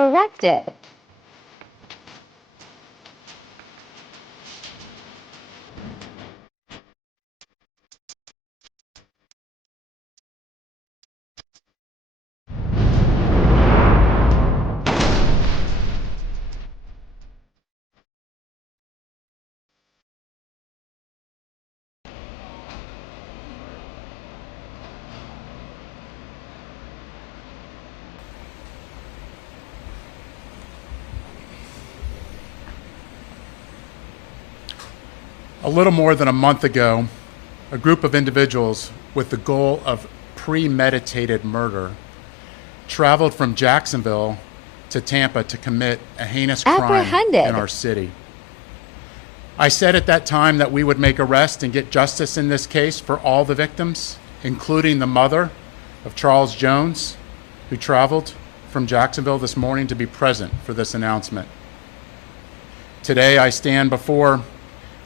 arrested. A little more than a month ago, a group of individuals with the goal of premeditated murder traveled from Jacksonville to Tampa to commit a heinous crime Apprehended. in our city. I said at that time that we would make arrest and get justice in this case for all the victims, including the mother of Charles Jones, who traveled from Jacksonville this morning to be present for this announcement. Today, I stand before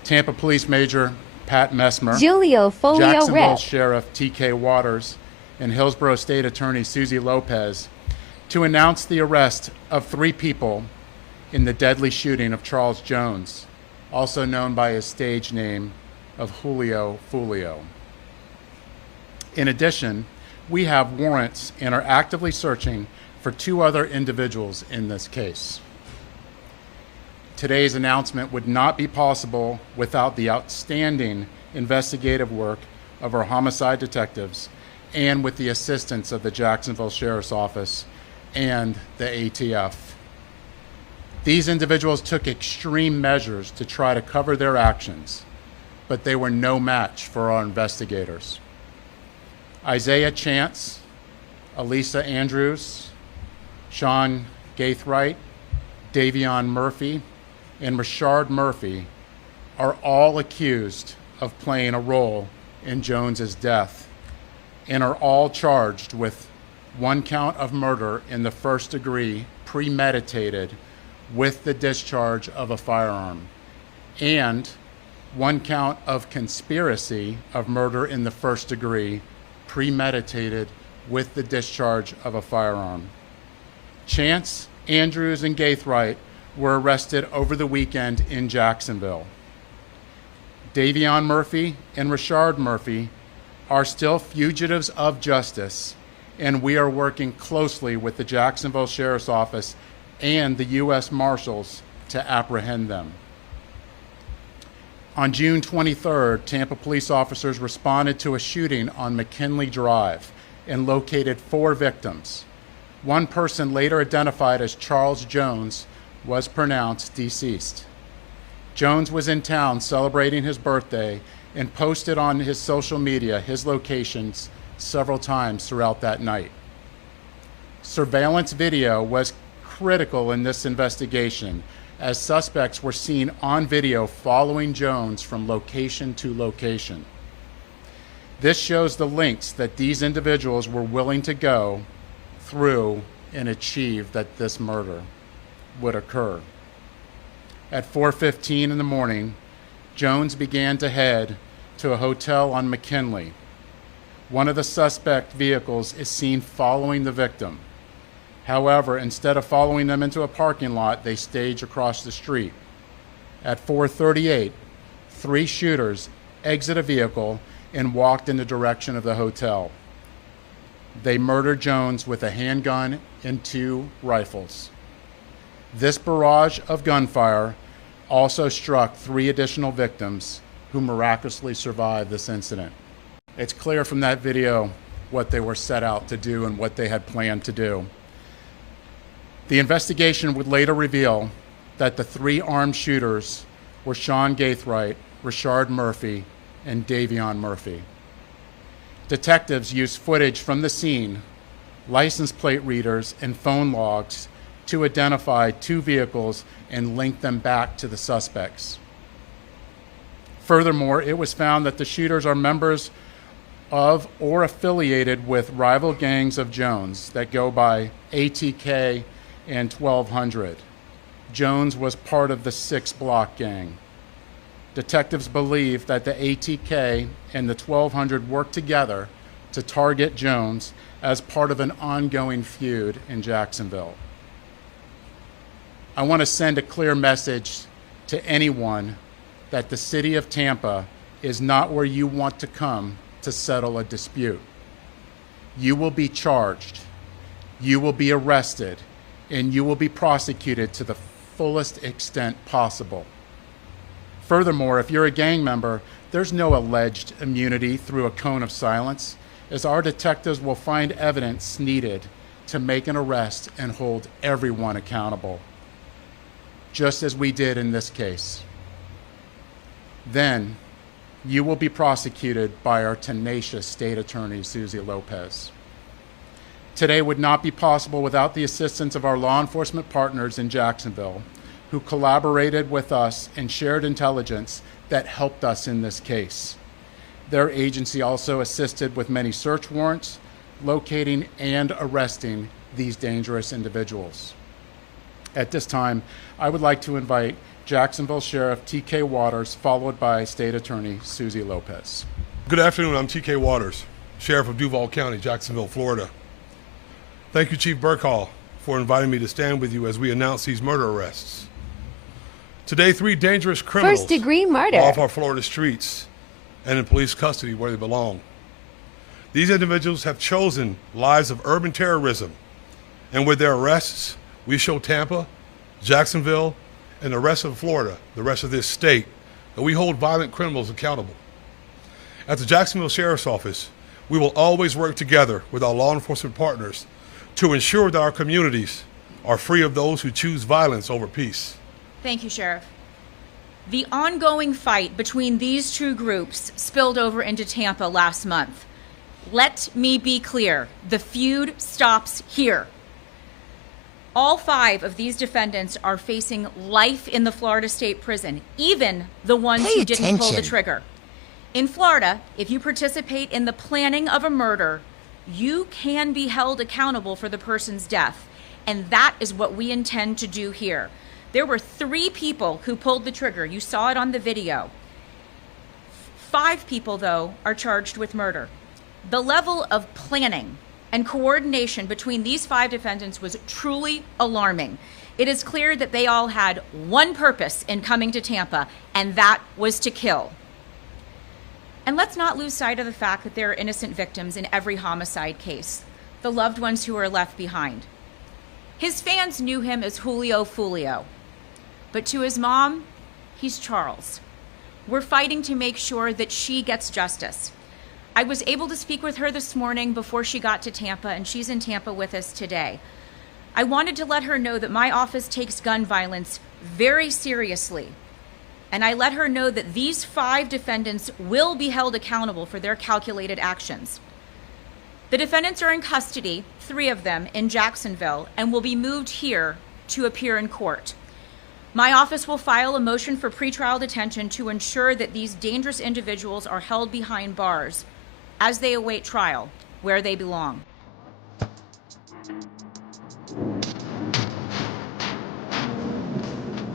Tampa Police Major Pat Messmer, Julio Foolio Jacksonville Rip. Sheriff T.K. Waters, and Hillsborough State Attorney Susie Lopez to announce the arrest of 3 people in the deadly shooting of Charles Jones, also known by his stage name of Julio Foolio. In addition, we have warrants and are actively searching for 2 other individuals in this case. Today's announcement would not be possible without the outstanding investigative work of our homicide detectives and with the assistance of the Jacksonville Sheriff's Office and the ATF. These individuals took extreme measures to try to cover their actions, but they were no match for our investigators. Isaiah Chance, Elisa Andrews, Sean Gaithright, Davion Murphy, and Rashard Murphy are all accused of playing a role in Jones's death and are all charged with 1 count of murder in the first degree, premeditated with the discharge of a firearm, and 1 count of conspiracy of murder in the first degree, premeditated with the discharge of a firearm. Chance, Andrews, and Gaithright were arrested over the weekend in Jacksonville. Davion Murphy and Rashard Murphy are still fugitives of justice, and we are working closely with the Jacksonville Sheriff's Office and the U.S. Marshals to apprehend them. On June 23rd, Tampa police officers responded to a shooting on McKinley Drive and located 4 victims. 1 person, later identified as Charles Jones, was pronounced deceased. Jones was in town celebrating his birthday and posted on his social media his locations several times throughout that night. Surveillance video was critical in this investigation, as suspects were seen on video following Jones from location to location. This shows the lengths that these individuals were willing to go through and achieve that this murder would occur. At 4:15 in the morning, Jones began to head to a hotel on McKinley. One of the suspect vehicles is seen following the victim. However, instead of following them into a parking lot, they stage across the street. At 4:38, 3 shooters exit a vehicle and walked in the direction of the hotel. They murdered Jones with a handgun and 2 rifles. This barrage of gunfire also struck 3 additional victims who miraculously survived this incident. It's clear from that video what they were set out to do and what they had planned to do. The investigation would later reveal that the 3 armed shooters were Sean Gaithright, Rashard Murphy, and Davion Murphy. Detectives used footage from the scene, license plate readers, and phone logs to identify 2 vehicles and link them back to the suspects. Furthermore, it was found that the shooters are members of or affiliated with rival gangs of Jones that go by ATK and 1200. Jones was part of the 6 Block gang. Detectives believe that the ATK and the 1200 worked together to target Jones as part of an ongoing feud in Jacksonville. I want to send a clear message to anyone that the city of Tampa is not where you want to come to settle a dispute. You will be charged, you will be arrested, and you will be prosecuted to the fullest extent possible. Furthermore, if you're a gang member, there's no alleged immunity through a cone of silence, as our detectives will find evidence needed to make an arrest and hold everyone accountable, just as we did in this case. Then, you will be prosecuted by our tenacious state attorney, Susie Lopez. Today would not be possible without the assistance of our law enforcement partners in Jacksonville, who collaborated with us and shared intelligence that helped us in this case. Their agency also assisted with many search warrants, locating and arresting these dangerous individuals. At this time, I would like to invite Jacksonville Sheriff T.K. Waters, followed by State Attorney Susie Lopez. Good afternoon, I'm T.K. Waters, Sheriff of Duval County, Jacksonville, Florida. Thank you, Chief Burkhall, for inviting me to stand with you as we announce these murder arrests. Today, 3 dangerous criminals first-degree murder are off our Florida streets and in police custody where they belong. These individuals have chosen lives of urban terrorism, and with their arrests, we show Tampa, Jacksonville, and the rest of Florida, the rest of this state, that we hold violent criminals accountable. At the Jacksonville Sheriff's Office, we will always work together with our law enforcement partners to ensure that our communities are free of those who choose violence over peace. Thank you, Sheriff. The ongoing fight between these two groups spilled over into Tampa last month. Let me be clear, the feud stops here. All 5 of these defendants are facing life in the Florida State Prison, even the ones who didn't pull the trigger. In Florida, if you participate in the planning of a murder, you can be held accountable for the person's death, and that is what we intend to do here. There were 3 people who pulled the trigger. You saw it on the video. 5 people, though, are charged with murder. The level of planning and coordination between these 5 defendants was truly alarming. It is clear that they all had one purpose in coming to Tampa, and that was to kill. And let's not lose sight of the fact that there are innocent victims in every homicide case, the loved ones who are left behind. His fans knew him as Julio Foolio, but to his mom, he's Charles. We're fighting to make sure that she gets justice. I was able to speak with her this morning before she got to Tampa, and she's in Tampa with us today. I wanted to let her know that my office takes gun violence very seriously, and I let her know that these 5 defendants will be held accountable for their calculated actions. The defendants are in custody, 3 of them, in Jacksonville, and will be moved here to appear in court. My office will file a motion for pretrial detention to ensure that these dangerous individuals are held behind bars as they await trial, where they belong.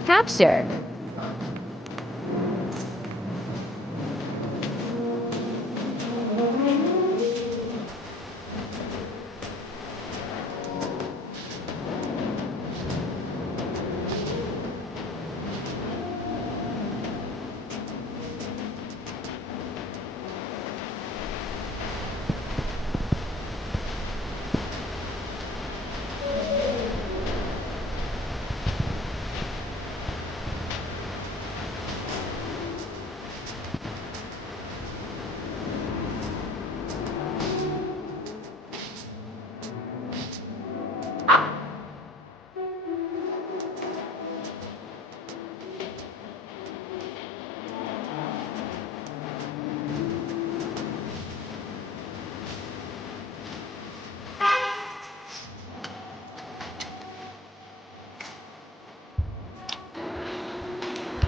capture